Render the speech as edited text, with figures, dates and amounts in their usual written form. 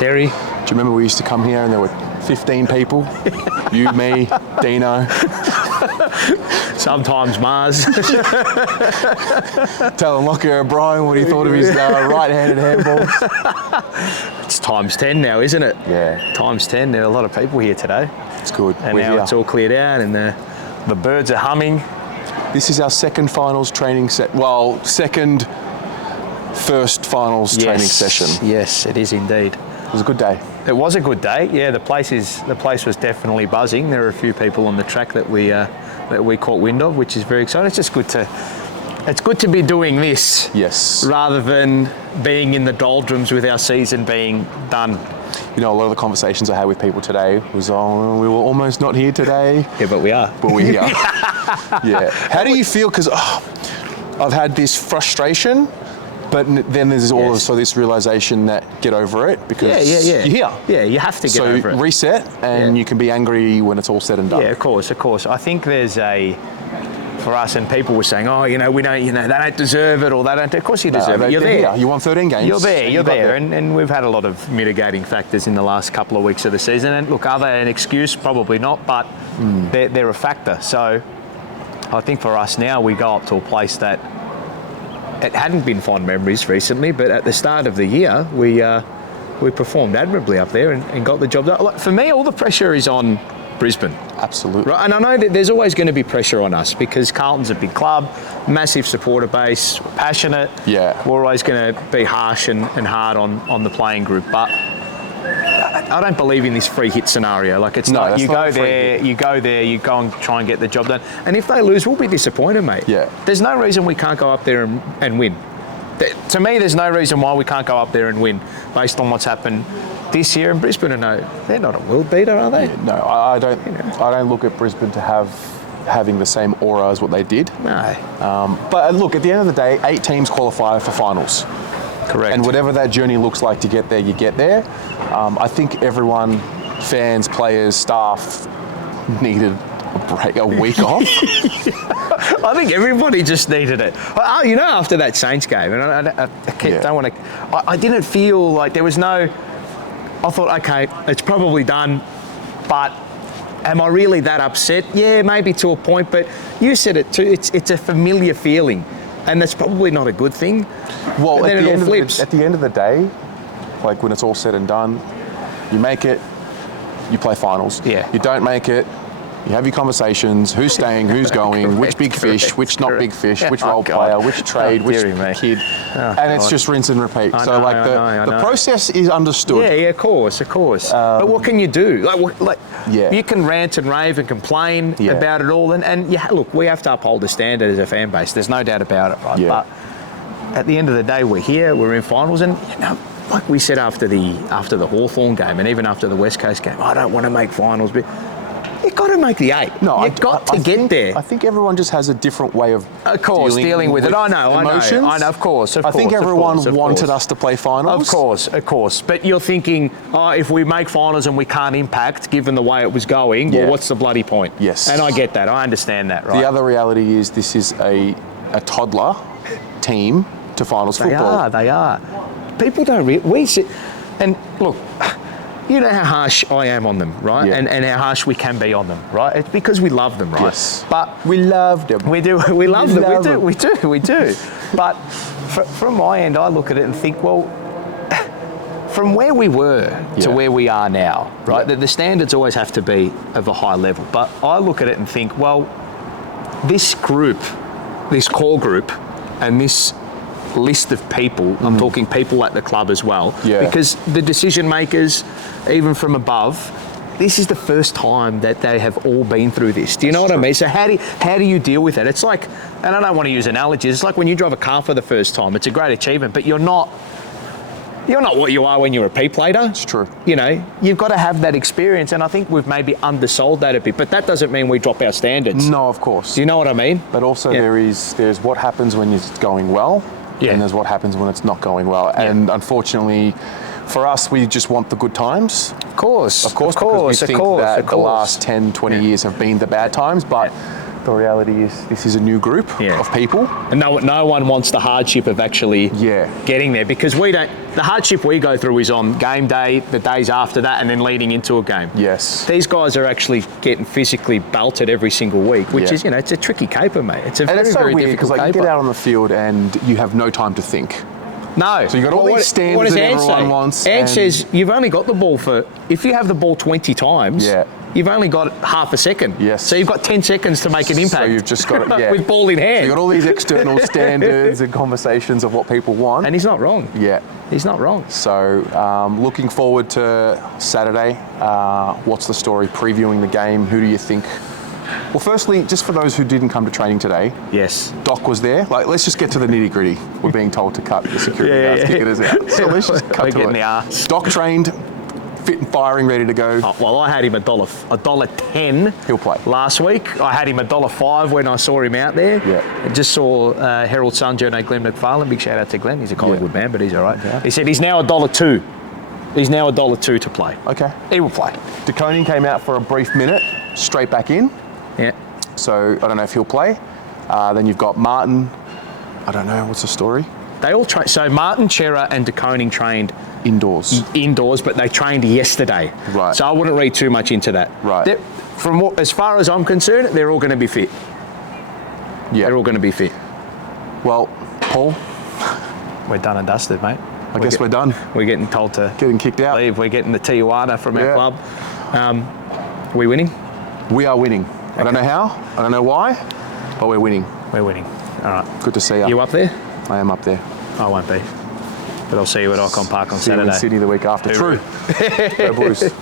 Terry. Do you remember we used to come here and there were 15 people? You, me, Dino. Sometimes Mars. Telling Lockie O'Brien what he thought of his right-handed handballs. It's times 10 now, isn't it? Yeah. Times 10. There are a lot of people here today. It's good. And now it's all cleared out and the birds are humming. This is our second finals training set. Well, first finals training session. Yes, it is indeed. It was a good day. It was a good day. Yeah, the place was definitely buzzing. There are a few people on the track that we caught wind of, which is very exciting. It's just good to be doing this. Yes. Rather than being in the doldrums with our season being done. You know, a lot of the conversations I had with people today was, we were almost not here today. Yeah, but we are. But we're here. Yeah. How do you feel? Because I've had this frustration. But then there's also this realization that get over it because you're here. Yeah, you have to get over it. So reset and you can be angry when it's all said and done. Yeah, of course. I think there's for us, and people were saying, we don't, they don't deserve it or they don't. Of course you deserve it. You're there. You won 13 games. You're there. And we've had a lot of mitigating factors in the last couple of weeks of the season. And look, are they an excuse? Probably not, but they're a factor. So I think for us now, we go up to a place that it hadn't been fond memories recently, but at the start of the year, we performed admirably up there and got the job done. Like, for me, all the pressure is on Brisbane. Absolutely. Right? And I know that there's always going to be pressure on us because Carlton's a big club, massive supporter base, passionate. Yeah. We're always going to be harsh and hard on the playing group, but I don't believe in this free hit scenario. Like, it's not. You go there, you go and try and get the job done. And if they lose, we'll be disappointed, mate. Yeah. There's no reason we can't go up there and win. To me, there's no reason why we can't go up there and win based on what's happened this year. And Brisbane they're not a world beater, are they? Yeah, no, I don't. I don't look at Brisbane to having the same aura as what they did. No. But look, at the end of the day, 8 teams qualify for finals. Correct. And whatever that journey looks like to get there, you get there. I think everyone, fans, players, staff, needed a week off. I think everybody just needed it. After that Saints game, and don't want to. I didn't feel like there was no. I thought, okay, it's probably done, but am I really that upset? Yeah, maybe to a point, but you said it too. It's a familiar feeling. And that's probably not a good thing. Well, at the end of the day, like when it's all said and done, you make it, you play finals. Yeah. You don't make it, you have your conversations, who's staying, who's going, which big fish, which not big fish, which role player, which trade, which kid. And it's just rinse and repeat. The process is understood. Yeah, of course. But what can you do? You can rant and rave and complain about it all. And look, we have to uphold the standard as a fan base. There's no doubt about it, right? Yeah. But at the end of the day, we're here, we're in finals, and like we said after the Hawthorn game and even after the West Coast game, I don't want to make finals, but you've got to make the 8. No, you've got to get there. I think everyone just has a different way of dealing with it. I know. Of course. I think everyone wanted us to play finals. Of course. But you're thinking, if we make finals and we can't impact, given the way it was going, well, what's the bloody point? Yes. And I get that. I understand that, right? The other reality is this is a toddler team to finals football. They are. People don't we sit and look. You know how harsh I am on them, right? Yeah. And how harsh we can be on them, right? It's because we love them, right? Yes. But we love them. We do. We love them. We do. But from my end, I look at it and think, well, from where we were to where we are now, right? The standards always have to be of a high level. But I look at it and think, well, this group, this core group, and this list of people, I'm talking people at the club as well, because the decision makers, even from above, this is the first time that they have all been through this. Do you know what I mean? So how do you deal with it? It's like, and I don't want to use analogies, it's like when you drive a car for the first time. It's a great achievement, but you're not what you are when you're a P-plater. It's true. You've got to have that experience, and I think we've maybe undersold that a bit, but that doesn't mean we drop our standards. No, of course. Do you know what I mean? But also there's what happens when it's going well, and there's what happens when it's not going well. And unfortunately, for us, we just want the good times. Of course. Because we think that the last 10, 20 years have been the bad times, but the reality is this is a new group of people. And no one wants the hardship of actually getting there, because the hardship we go through is on game day, the days after that, and then leading into a game. Yes. These guys are actually getting physically belted every single week, which is, it's a tricky caper, mate. It's a very weird, difficult because caper. you get out on the field and you have no time to think. No. So you've got all these standards that everyone wants. Ant says you've only got the ball if you have the ball 20 times, you've only got half a second. Yes. So you've got 10 seconds to make an impact. So you've just got it, with ball in hand. So you've got all these external standards and conversations of what people want. And he's not wrong. Yeah. He's not wrong. So looking forward to Saturday. What's the story? Previewing the game. Who do you think? Well, firstly, just for those who didn't come to training today, Doc was there. Let's just get to the nitty gritty. We're being told to cut the security guards, kicking us out. So let's just cut to it. The arse. Doc trained, fit and firing, ready to go. Oh, well, I had him $1.10. He'll play. Last week, I had him $1.05 when I saw him out there. Yeah. I just saw Herald Sun journalist Glenn McFarlane. Big shout out to Glenn. He's a Collingwood man, but he's all right. Yeah. He said he's now $1.02. He's now $1.02 to play. Okay. He will play. DeConing came out for a brief minute, straight back in. Yeah. So I don't know if he'll play. Then you've got Martin. I don't know, what's the story? They all train. So Martin, Chera and DeConing trained indoors, but they trained yesterday. Right. So I wouldn't read too much into that. Right. As far as I'm concerned, they're all going to be fit. Yeah. They're all going to be fit. Well, Paul, we're done and dusted, mate. I guess we're done. We're getting told to kicked out. Leave. We're getting the Tijuana from our club. We winning? We are winning. I don't know how, I don't know why, but we're winning. We're winning. All right. Good to see you. You up there? I am up there. I won't be. But I'll see you at Icon Park on Saturday. See you in Sydney the week after. True. Go Blues.